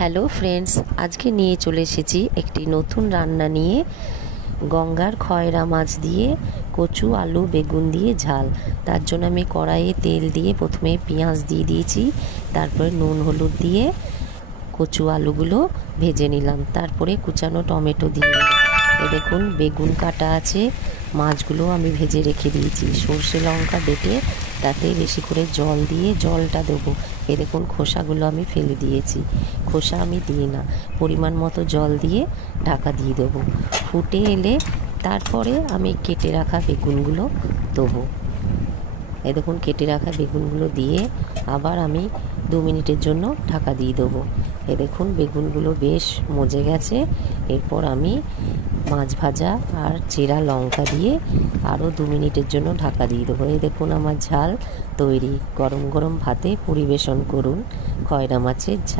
Hello friends, আজকে নিয়ে চলে এসেছি একটি নতুন রান্না নিয়ে। গঙ্গার খয়রা মাছ দিয়ে কচু আলু বেগুন দিয়ে ঝাল। তার জন্য আমি কড়াইয়ে তেল দিয়ে প্রথমে পেঁয়াজ দিয়ে দিয়েছি, তারপরে নুন হলুদ দিয়ে কচু আলুগুলো ভেজে নিলাম, তারপরে কুচানো টমেটো দিয়ে দিলাম। দেখুন বেগুন কাটা আছে, মাছগুলো আমি ভেজে রেখে দিয়েছি। সর্ষে লঙ্কা বেটে তাতে বেশি করে জল দিয়ে জলটা দেবো। দেখুন খোসাগুলো আমি ফেলে দিয়েছি, খোসা আমি দিই না। পরিমাণ মতো জল দিয়ে ঢাকা দিয়ে দেবো। ফুটে এলে তারপরে আমি কেটে রাখা বেগুনগুলো দেবো। দেখুন কেটে রাখা বেগুনগুলো দিয়ে আবার আমি 2 মিনিটের জন্য ঢাকা দিয়ে দেবো। দেখুন বেগুনগুলো বেশ মজে গেছে। এরপর আমি মাছ ভাজা আর চেরা লঙ্কা দিয়ে আরও 2 মিনিটের জন্য ঢাকা দিয়ে দেবো। দেখুন আমার ঝাল তৈরি। গরম গরম ভাতে পরিবেশন করুন খয়রা মাছের ঝাল।